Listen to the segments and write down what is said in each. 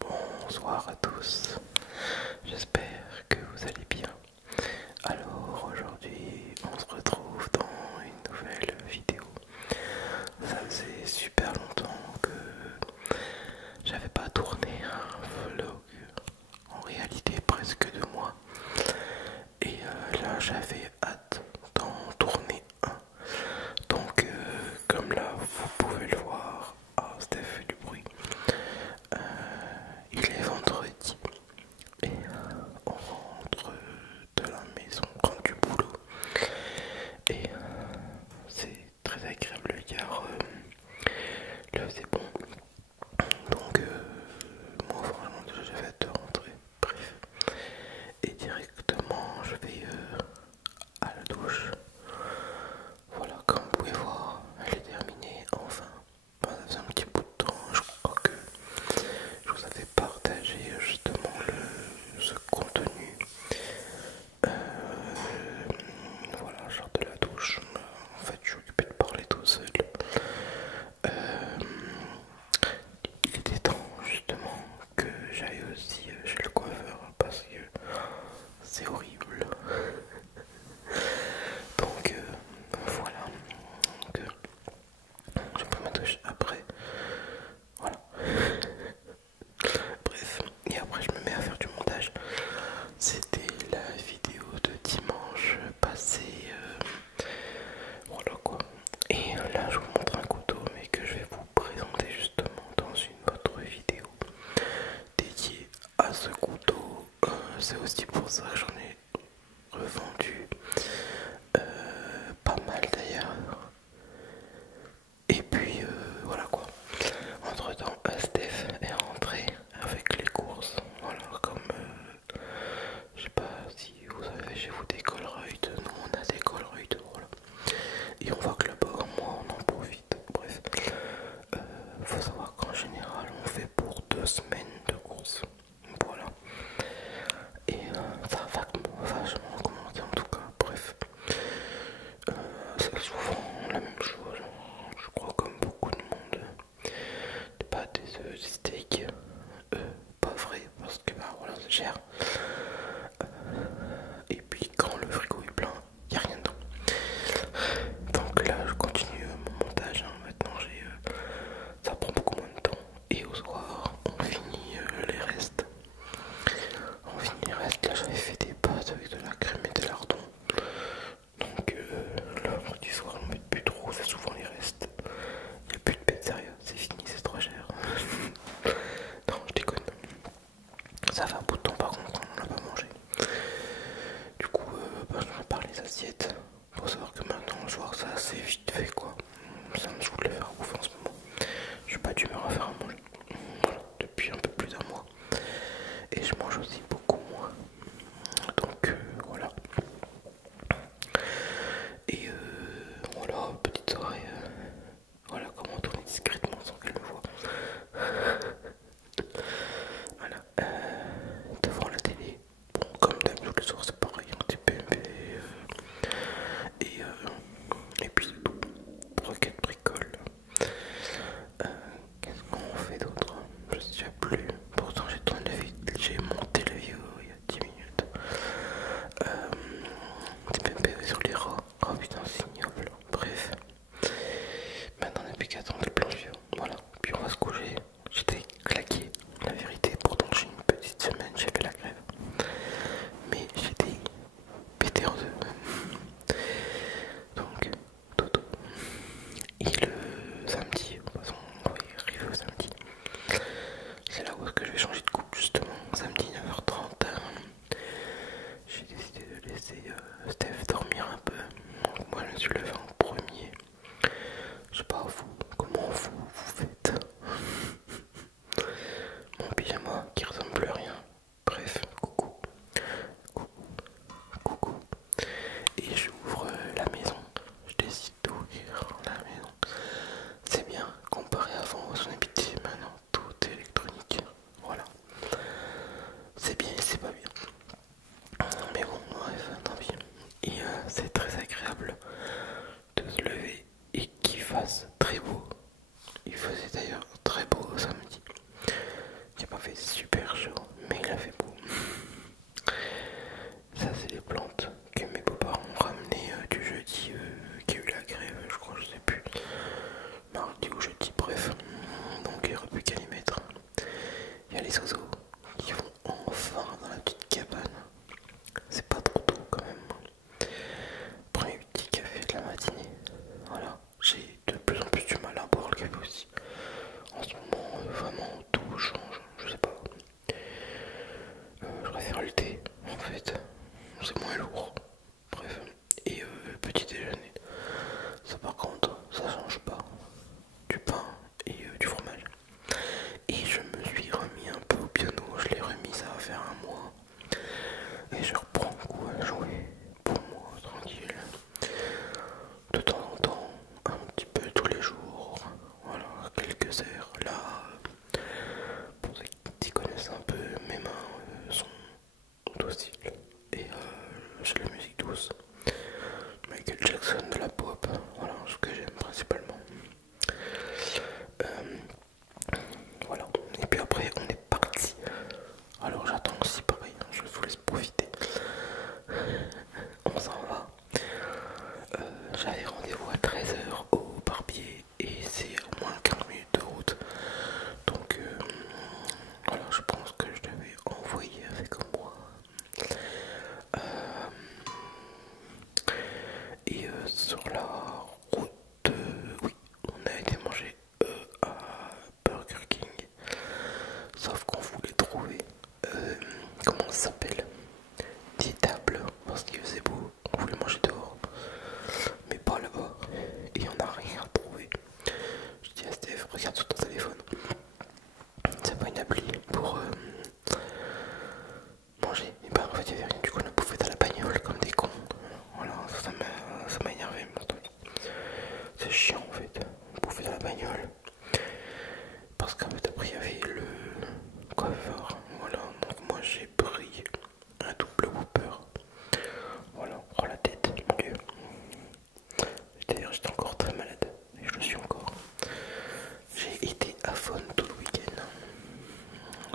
Bonsoir à tous, j'espère que vous allez bien. Alors aujourd'hui on se retrouve dans une nouvelle vidéo. Ça faisait super longtemps que j'avais pas tourné un vlog, en réalité presque 2 mois. Et là j'avais hâte d'en tourner un. Donc comme là vous pouvez le voir, Steph fait du bruit. Il est vendredi et on rentre de la maison, on rentre du boulot et c'est très agréable car là c'est bon. Donc moi franchement déjà j'avais hâte de rentrer. Bref, et directement je vais à la douche. Voilà, comme vous pouvez voir, elle est terminée enfin. Ça faisait un petit bout de temps, je crois que je vous avais partagé justement ce contenu. Voilà, je sors de la douche. En fait, je suis occupé de parler tout seul. Euh, il était temps justement que j'aille aussi chez le coiffeur parce que c'est horrible. Donc voilà. Donc, je peux ma douche après. Voilà. Bref, et après je me mets à faire du montage. C'était la vidéo de dimanche passé. Voilà quoi. Et là je vous montre un couteau mais que je vais vous présenter justement dans une autre vidéo dédiée à ce couteau. C'est aussi pour ça que j'en ai revendu pas mal d'ailleurs. Et puis voilà quoi. Entre temps, Steph est rentré avec les courses. Voilà, comme je sais pas si vous avez chez vous des Colruyt. Nous on a des Colruyt, voilà. Et on voit que là-bas, moi on en profite. Bref, faut savoir qu'en général on fait pour 2 semaines de courses. Voilà. Et ça va vachement augmenter en tout cas. Bref, c'est souvent la même chose. Je crois comme beaucoup de monde. Pas des steaks, pas vrai parce que bah voilà c'est cher. Et puis quand le frigo est plein, il n'y a rien dedans. Donc là je continue mon montage. Maintenant ça prend beaucoup moins de temps. Et au soir on finit les restes. On finit les restes. Là j'avais fait des pâtes avec de la crème et des lardons. Donc là vendredi soir on ne met plus trop, c'est souvent les restes. Il n'y a plus de pizzeria, c'est fini, c'est trop cher. Non, je déconne. Ça fait un bout de temps par contre qu'on n'en a pas mangé. Du coup, je prépare les assiettes. Faut savoir que maintenant le soir ça c'est vite fait quoi. Ça me saoule de faire à bouffer en ce moment. Je suis pas d'humeur à faire à manger. Voilà, depuis un peu plus d'1 mois. Et je mange aussi beaucoup moins. Donc voilà. Et voilà, petite soirée. Voilà comment tourner discrètement sans qu'elle me voie. Voilà. Devant la télé. Bon, comme d'habitude le soir c'est pareil, un petit PMP. Et puis c'est tout. Roquette bricole. Qu'est-ce qu'on fait d'autre? Je sais plus. Pourtant j'ai monté la vidéo il y a 10 minutes. Des PMP sur les rats. Oh putain c'est ignoble. Bref. Maintenant on n'a plus qu'à attendre le plan suivant. Voilà. Puis on va se coucher. J'étais claqué. La vérité, pourtant j'ai une petite semaine, j'ai fait la grève. Mais j'étais pété en deux. Donc, dodo. Et le samedi, de toute façon, on va y arriver au samedi. C'est là où est-ce que je vais changer de coupe justement. Samedi 9h30. J'ai décidé de laisser Steph dormir un peu. Donc moi je me suis levé en premier. Je sais pas vous, comment vous faites. Mon pyjama qui ressemble plus à rien. Bref, coucou. Coucou. Coucou. Et j'ouvre la maison. Je décide d'ouvrir la maison. C'est bien comparé avant où on habitait. Maintenant tout est électronique. Voilà. C'est bien et c'est pas bien. Mais bon, bref, tant pis. Et c'est très agréable de se lever et qu'il fasse très beau. Il faisait d'ailleurs très beau samedi. Il n'a pas fait mardi ou jeudi, bref. Donc il n'y aura plus qu'à les mettre. Il y a les oiseaux qui vont enfin dans la petite cabane. C'est pas trop tôt quand même. Premier petit café de la matinée. Voilà, j'ai de plus en plus du mal à boire le café aussi. En ce moment, vraiment tout change, je sais pas. Je préfère le thé en fait, c'est moins lourd. Bref, et petit déjeuner. Ça par contre, ça change pas. Du pain et du fromage. Et je me suis remis un peu au piano, je l'ai remis ça va faire un mois. Et je reprends goût à jouer pour moi, tranquille. De temps en temps, un petit peu tous les jours. Voilà, quelques heures. Là, pour ceux qui connaissent un peu, mes mains sont dociles. Et j'ai la musique douce. Michael Jackson, de la pop, voilà ce que j'aime principalement. Voilà, et puis après on est parti. Alors j'attends aussi pareil, je vous laisse profiter. On s'en va. J'avais rendez-vous à 13 h au barbier et c'est au moins 15 minutes de route. Donc voilà, je pense que je devais envoyer avec moi. Et sur la route, oui, on a été manger à Burger King. Sauf qu'on voulait trouver, comment ça s'appelle, des tables parce qu'il faisait beau. On voulait manger dehors, mais pas là-bas. Et on n'a rien trouvé. Je dis à Steph, regarde sur ton téléphone. C'est pas une appli pour manger. Et ben en fait il n'y avait rien. Du coup on a bouffé dans la bagnole comme des cons. Voilà, ça m'a énervé. C'est chiant en fait. Bouffer dans la bagnole. Parce qu'en fait après il y avait le coiffeur. Voilà, donc moi j'ai pris un double Whopper. Voilà, oh la tête, mon dieu. D'ailleurs j'étais encore très malade. Et je le suis encore. J'ai été à faune tout le week-end.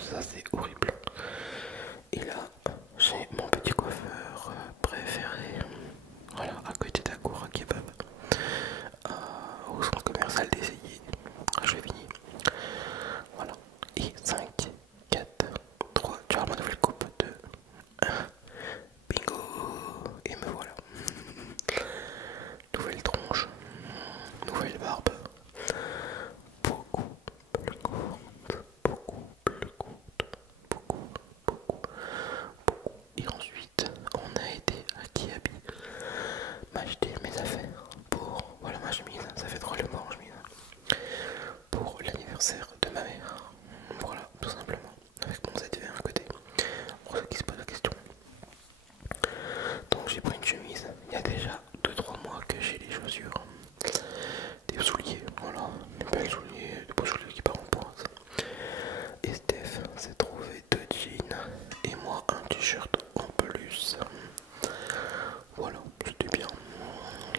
Ça c'est horrible. Et là j'ai mon petit coiffeur préféré. Voilà, à côté d'Agora Kebab. Au centre commercial d'essayer. Je finis. Voilà. Et 5, 4, 3, tu as ma nouvelle coupe de 1. Bingo. Et me voilà. Nouvelle tronche. Nouvelle barbe. Beaucoup plus courte. Beaucoup plus courte. Beaucoup, beaucoup, beaucoup. Et ensuite, on a été à Kiabi m'acheter mes affaires pour, voilà ma chemise, ça fait drôlement chemise, pour l'anniversaire de ma mère. Voilà, tout simplement, avec mon ZV à côté. Pour ceux qui se posent la question. Donc j'ai pris une chemise, il y a déjà 2-3 mois que j'ai les chaussures, des souliers, voilà, des belles souliers, des beaux souliers qui partent en pointe. Et Steph s'est trouvé 2 jeans et moi un t-shirt en plus. Voilà, c'était bien.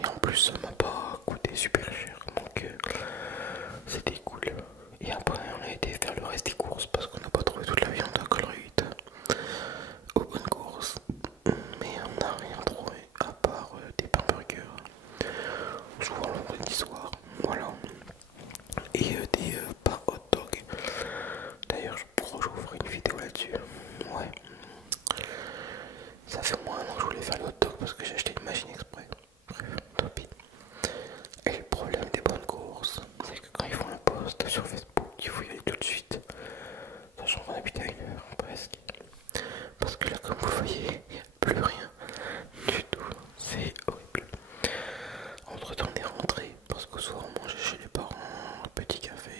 Et en plus ça m'a pas coûté super cher, donc c'était cool. Et après on a été faire le reste des courses parce qu'on n'a pas trouvé toute la viande à Colruyt aux bonnes courses. Mais on n'a rien trouvé à part des pains burgers, souvent le vendredi soir, voilà. Et des pains hot dog. D'ailleurs je crois que je vous ferai une vidéo là-dessus. Ouais. Ça fait moins un an que je voulais faire les hot dogs parce que j'ai acheté une machine exprès. Bref, tant pis. Et le problème des bonnes courses, c'est que quand ils font un post sur Facebook, il faut y aller tout de suite. Sachant qu'on habite à 1 heure presque. Parce que là, comme vous voyez, il n'y a plus rien du tout. C'est horrible. Entre temps, on est rentré parce qu'au soir, on mangeait chez les parents, un petit café.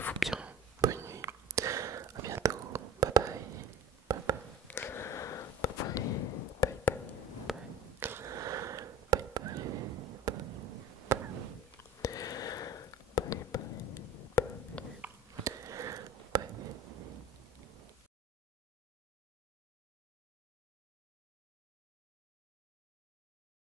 faut bien